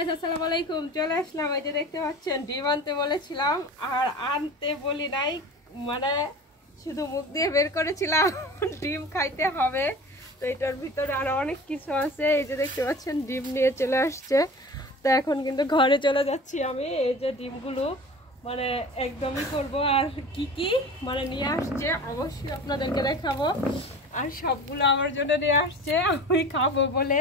আসসালামু আলাইকুম। চলে আসলাম, এই যে দেখতে পাচ্ছেন ডিম আনতে বলেছিলাম আর আনতে বলি নাই, মানে শুধু মুখ দিয়ে বের করেছিলাম ডিম খাইতে হবে। তো এটার ভিতরে আরো অনেক কিছু আছে। এই যে দেখতে পাচ্ছেন ডিম নিয়ে চলে আসছে। তো এখন কিন্তু ঘরে চলে যাচ্ছি আমি। এই যে ডিমগুলো মানে একদমই করব আর কি কি মানে নিয়ে আসছে অবশ্যই আপনাদেরকে দেখাবো। আর সবগুলো আমার জন্য নিয়ে আসছে আমি খাবো বলে।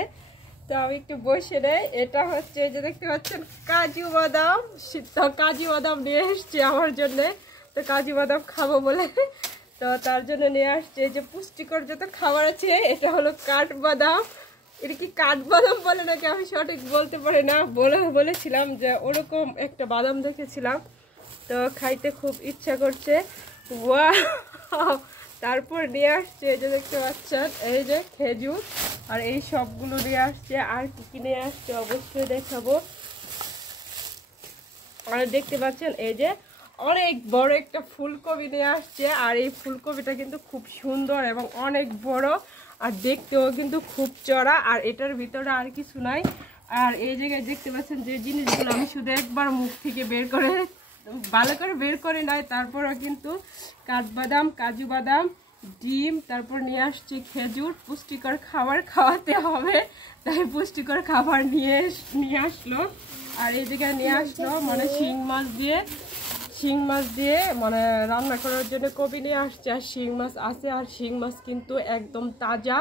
তো আমি একটু বসে নেই। এটা হচ্ছে যে দেখতে পাচ্ছেন কাজু বাদাম, তো কাজু বাদাম নিয়ে এসছে আমার জন্যে। তো কাজু বাদাম খাবো বলে তো তার জন্য নিয়ে আসছে। এই যে পুষ্টিকর যত খাবার আছে, এটা হলো কাঠবাদাম। এটা কি কাঠবাদাম বলে নাকি আমি সঠিক বলতে পারি না। বলেছিলাম যে ওরকম একটা বাদাম দেখেছিলাম, তো খাইতে খুব ইচ্ছা করছে। ওয়াও! তারপর নিয়ে আসছে এই যে দেখতে পাচ্ছেন এই যে খেজুর, আর এই সবগুলো নিয়ে আসছে। আর কি কি নিয়ে আসছে অবশ্যই দেখাবো। আর দেখতে পাচ্ছেন এই যে অনেক বড় একটা ফুলকপি নিয়ে আসছে। আর এই ফুলকপিটা কিন্তু খুব সুন্দর এবং অনেক বড়, আর দেখতেও কিন্তু খুব চড়া। আর এটার ভিতরে আর কিছু নাই। আর এই জায়গায় দেখতে পাচ্ছেন যে জিনিসগুলো আমি শুধু একবার মুখ থেকে ভালো করে বের করে নাই। তারপরও কিন্তু কাঠবাদাম, কাজু বাদাম, ডিম, তারপর নিয়ে আসছি খেজুর। পুষ্টিকর খাবার খাওয়াতে হবে, তাই পুষ্টিকর খাবার নিয়ে আসলো। আর এই জায়গায় নিয়ে আসলো মানে শিং মাছ দিয়ে মানে রান্না করার জন্য কপি নিয়ে আসছে। আর শিং মাছ আছে, আর শিং মাছ কিন্তু একদম তাজা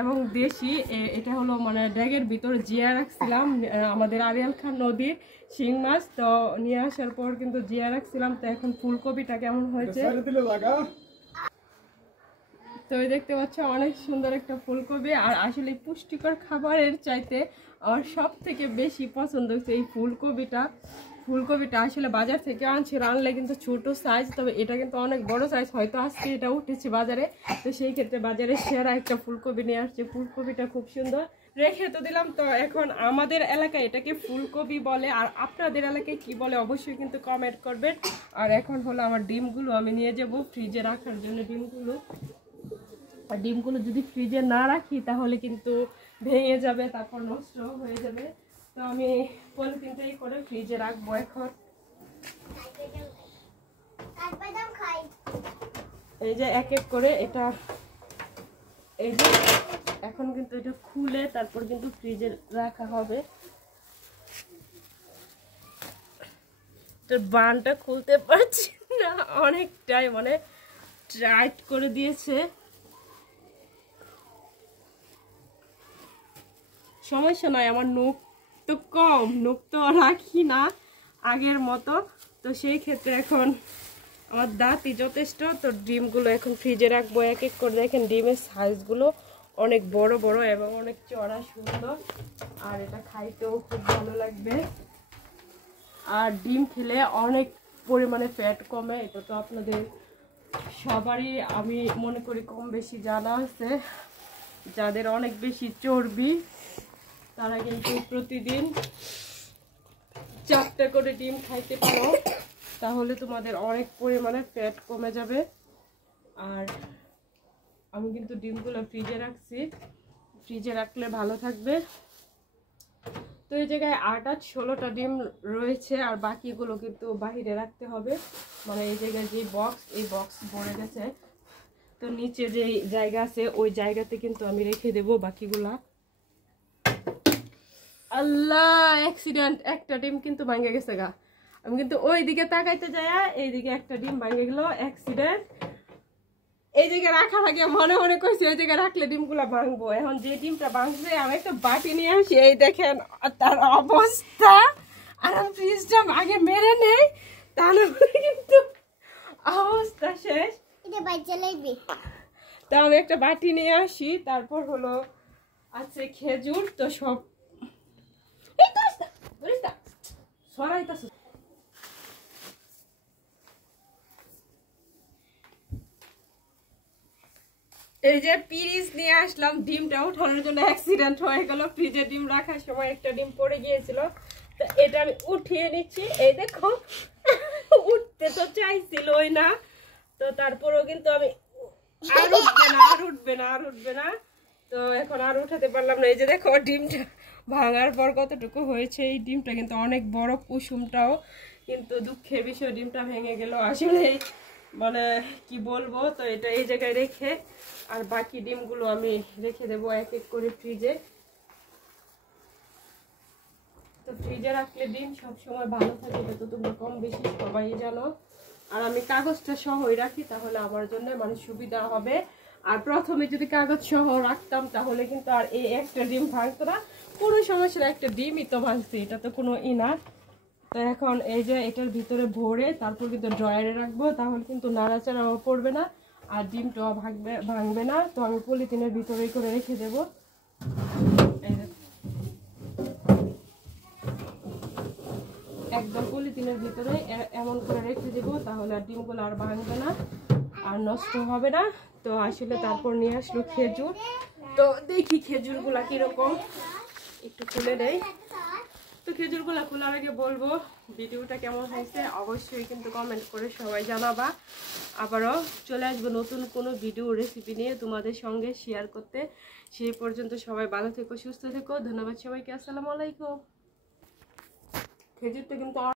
এবং দেশি। এটা হলো মানে ড্যাগের ভিতরে জিয়া রাখছিলাম, আমাদের আরিয়াল খান নদীর শিং মাছ। তো নিয়ে আসার পর কিন্তু জিয়া রাখছিলাম। তো এখন ফুলকপিটা কেমন হয়েছে তো দেখতে পাচ্ছ, অনেক সুন্দর একটা ফুলকপি। আর আসলে পুষ্টিকর খাবারের চাইতে আমার সব থেকে বেশি পছন্দ হচ্ছে এই ফুলকপিটা আসলে বাজার থেকে আনলে কিন্তু ছোট সাইজ, তবে এটা কিন্তু অনেক বড় সাইজ। হয়তো আজকে এটা উঠেছে বাজারে, তো সেই ক্ষেত্রে বাজারে সেরা একটা ফুলকপি নিয়ে আসছে। ফুলকপিটা খুব সুন্দর রেখে তো দিলাম। তো এখন আমাদের এলাকায় এটাকে ফুলকপি বলে, আর আপনাদের এলাকায় কি বলে অবশ্যই কিন্তু কমেন্ট করবেন। আর এখন হলো আমার ডিমগুলো আমি নিয়ে যাব ফ্রিজে রাখার জন্য। ডিমগুলো যদি ফ্রিজে না রাখি তাহলে কিন্তু ভেঙে যাবে, তারপর নষ্ট হয়ে যাবে। তো আমি পলিথিনটাই করে ফ্রিজে রাখবো এখন। এই যে এক এক করে এটা, এই যে এখন কিন্তু এটা খুলে তারপর কিন্তু ফ্রিজে রাখা হবে। তো বানটা খুলতে পারছি না, অনেকটাই মানে টাইট করে দিয়েছে। সমস্যা নয়, আমার নখ তো কম, নখ তো রাখি না আগের মতো। তো সেই ক্ষেত্রে এখন আমার দাঁতই যথেষ্ট। তো ডিমগুলো এখন ফ্রিজে রাখবো এক এক করে। দেখেন ডিমের সাইজগুলো অনেক বড় বড় এবং অনেক চড়া সুন্দর, আর এটা খাইতেও খুব ভালো লাগবে। আর ডিম খেলে অনেক পরিমাণে ফ্যাট কমে, এটা তো আপনাদের সবারই আমি মনে করি কম বেশি জানা আছে। যাদের অনেক বেশি চর্বি তারা কিন্তু প্রতিদিন 4টা করে ডিম খাইতে পারো, তাহলে তোমাদের অনেক পরিমাণে ফ্যাট কমে যাবে। আর আমি কিন্তু ডিমগুলো ফ্রিজে রাখছি, ফ্রিজে রাখলে ভালো থাকবে। তো এই জায়গায় 16টা ডিম রয়েছে, আর বাকিগুলো কিন্তু বাহিরে রাখতে হবে। মানে এই জায়গায় যে বক্স, এই বক্স ভরে গেছে, তো নিচে যে জায়গা আছে ওই জায়গাতে কিন্তু আমি রেখে দেব বাকিগুলা। আল্লাহ, অ্যাক্সিডেন্ট! একটা ডিম কিন্তু ভাঙে গেছে গা। আমি কিন্তু ওই দিকে তাকাইতে যাই, এইদিকে একটা ডিম ভাঙে গেল, অ্যাক্সিডেন্ট। এই জায়গায় রাখার আগে মনে মনে করছি এই জায়গায় রাখলে ডিমগুলা ভাঙবো। এখন যে ডিমটা ভাঙছে আমি একটা বাটি নিয়ে আসি, এই দেখেন তার অবস্থা। আর আমি ফ্রিজটা আগে মেরে নেই, তাহলে কিন্তু অবস্থা শেষ। তা আমি একটা বাটি নিয়ে আসি, তারপর হলো আছে খেজুর। তো সব এই যে পিরিচ নিয়ে আসলাম ডিমটা উঠানোর জন্য, অ্যাক্সিডেন্ট হয়ে গেল। ফ্রিজে ডিম রাখার সময় একটা ডিম পড়ে গিয়েছিল, তো এটা আমি উঠিয়ে নিচ্ছি। এই দেখো, উঠতে তো চাইছিলই না, তো তারপরেও কিন্তু আমি আর উঠবে না। তো এখন আর উঠাতে পারলাম না। এই যে দেখো ডিমটা ভাঙার পর কতটুকু হয়েছে। এই ডিমটা কিন্তু অনেক বড়, কুসুমটাও কিন্তু দুঃখের বিষয় ডিমটা ভেঙে গেল। আসলে মানে কি বলবো, তো এটা এই জায়গায় রেখে আর বাকি ডিমগুলো আমি রেখে দেবো এক এক করে ফ্রিজে। তো ফ্রিজে রাখলে ডিম সবসময় ভালো থাকে, এটা তো তোমরা কম বেশি সবাই জানো। আর আমি কাগজটা সহই রাখি, তাহলে আমার জন্য মানে সুবিধা হবে। আর প্রথমে যদি কাগজ সহ রাখতাম তাহলে কিন্তু আর এই একটা ডিম ভাঙতো না, কোনো সমস্যা না, একটা ডিমই তো ভাঙছে, এটা তো কোনো না। তো এখন এই যে এটার ভিতরে ভরে তারপর কিন্তু ড্রয়ারে রাখবো, তাহলে কিন্তু নাড়াচাড়াও পড়বে না আর ডিমটাও ভাঙবে না। তো আমি পলিথিনের ভিতরেই করে রেখে দেবো। একদম পলিথিনের ভিতরে এমন করে রেখে দেবো, তাহলে আর ডিমগুলো আর ভাঙবে না আর নষ্ট হবে না। তো আসলে তারপর নিয়ে আসলো খেজুর, তো দেখি খেজুরগুলা কিরকম, একটু খুলে দেয়। তো খেজুরগুলা খোলার আগে বলবো ভিডিওটা কেমন হয়েছে অবশ্যই কিন্তু কমেন্ট করে সবাই জানাবা। আবারও চলে আসবো নতুন কোনো ভিডিও রেসিপি নিয়ে তোমাদের সঙ্গে শেয়ার করতে। সেই পর্যন্ত সবাই ভালো থেকো, সুস্থ থেকো। ধন্যবাদ সবাইকে, আসসালামু আলাইকুম। খেজুরটা কিন্তু